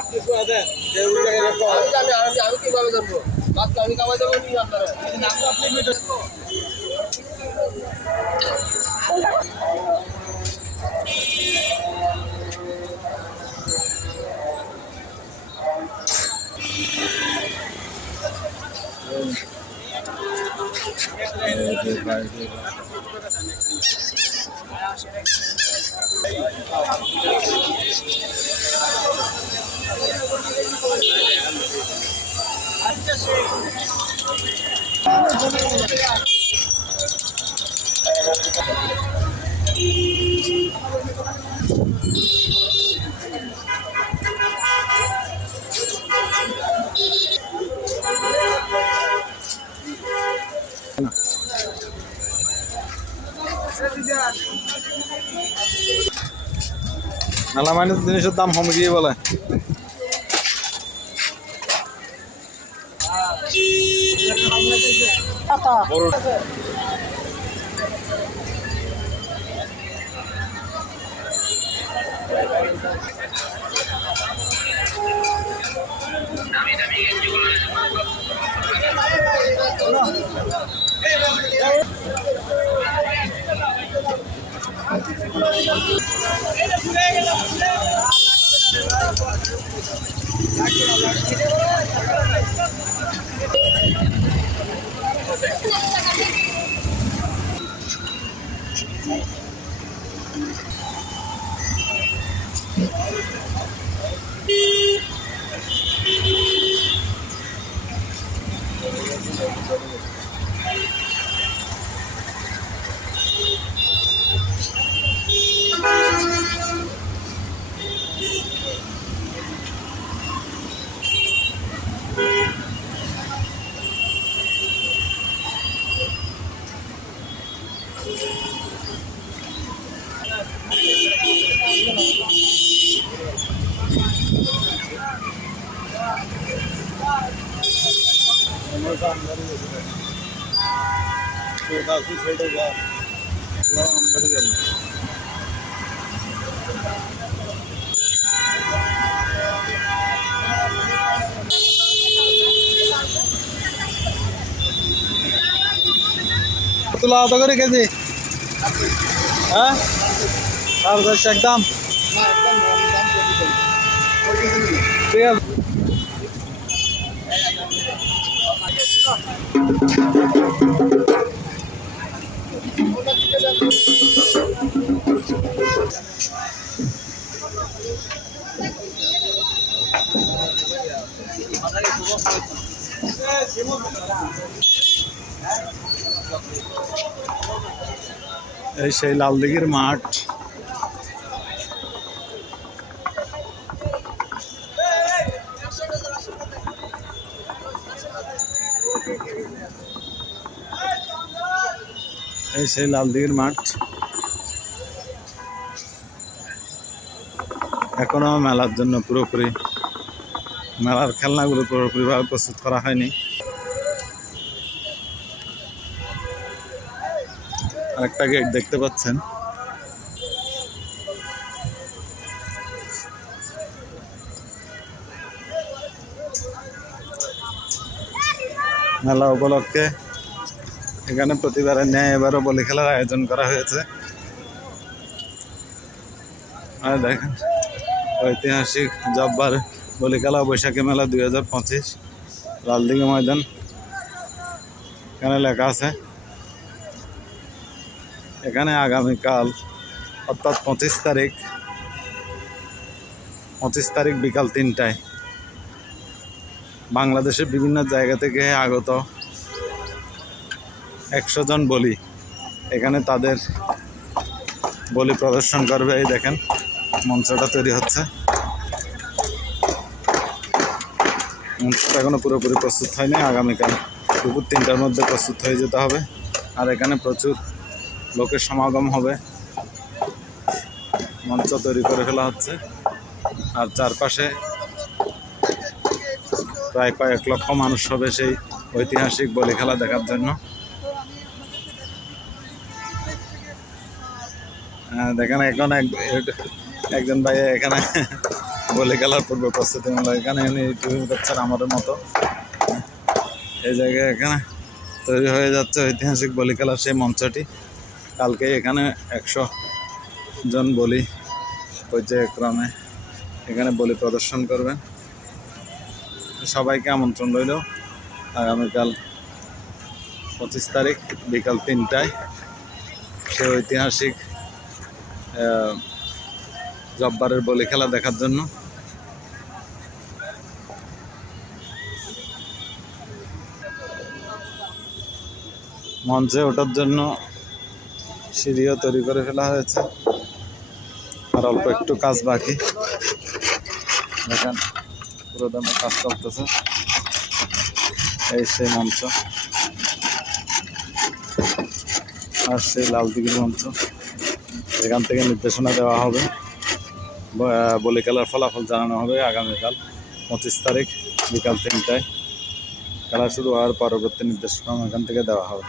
আপনি কিভাবে জানবো? আমি কামাই দেবো নি আপনারা মেলা মাইনের জিনিসের দাম কমে গিয়ে বলে তুলা কত করে কেজি? হ্যাঁ 4,500 একদম ঠিক আছে। এই সেই লালদিঘির মাঠ। এই সেই লালদিঘির মাঠ এখনো মেলার জন্য পুরোপুরি মেলার খেলনাগুলো পুরোপুরিভাবে প্রস্তুত করা হয়নি। আরেকটা গেট দেখতে পাচ্ছেন। মেলা উপলক্ষে এখানে প্রতিবারের ন্যায় এবারও বলি খেলার আয়োজন করা হয়েছে। আর দেখেন ঐতিহাসিক জব্বার বলি খেলা বৈশাখী মেলা 2025 লালদিঘি ময়দান। এখানে লেখা আছে এখানে আগামীকাল অর্থাৎ 25 তারিখ বিকাল 3টায় বাংলাদেশের বিভিন্ন জায়গা থেকে আগত 100 জন বলি এখানে তাদের বলি প্রদর্শন করবে। এই দেখেন মঞ্চটা তৈরি হচ্ছে। মঞ্চটা এখনো পুরোপুরি প্রস্তুত হয়নি, আগামীকাল দুপুর 3টার মধ্যে প্রস্তুত হয়ে যেতে হবে। আর এখানে প্রচুর লোকের সমাগম হবে। মঞ্চ তৈরি করে ফেলা হচ্ছে আর চারপাশে প্রায় কয়েক লক্ষ মানুষ হবে সেই ঐতিহাসিক বলি খেলা দেখার জন্য। দেখেন এখন একজন ভাই এখানে বলি খেলার পূর্ব প্রস্তুতি এখানে করছেন আমাদের মতো। এই জায়গায় এখানে তৈরি হয়ে যাচ্ছে ঐতিহাসিক বলি খেলার সেই মঞ্চটি। কালকে এখানে 100 জন বলি পর্যায়ক্রমে এখানে বলি প্রদর্শন করবেন। সবাইকে আমন্ত্রণ রইল আগামীকাল 25 তারিখ বিকাল 3টায় সেই ঐতিহাসিক জব্বারের বলি খেলা দেখার জন্য। মঞ্চে ওঠার জন্য সিঁড়িও তৈরি করে ফেলা হয়েছে, আর অল্প একটু কাজ বাকি। দেখেন পুরো দামে কাজ চলতেছে। এই সেই মঞ্চ আর সেই লালদিঘির মঞ্চ। এখান থেকে নির্দেশনা দেওয়া হবে, বলি খেলার ফলাফল জানানো হবে আগামীকাল 25 তারিখ বিকাল 3টায়। খেলা শুরু হওয়ার পরবর্তী নির্দেশনা এখান থেকে দেওয়া হবে।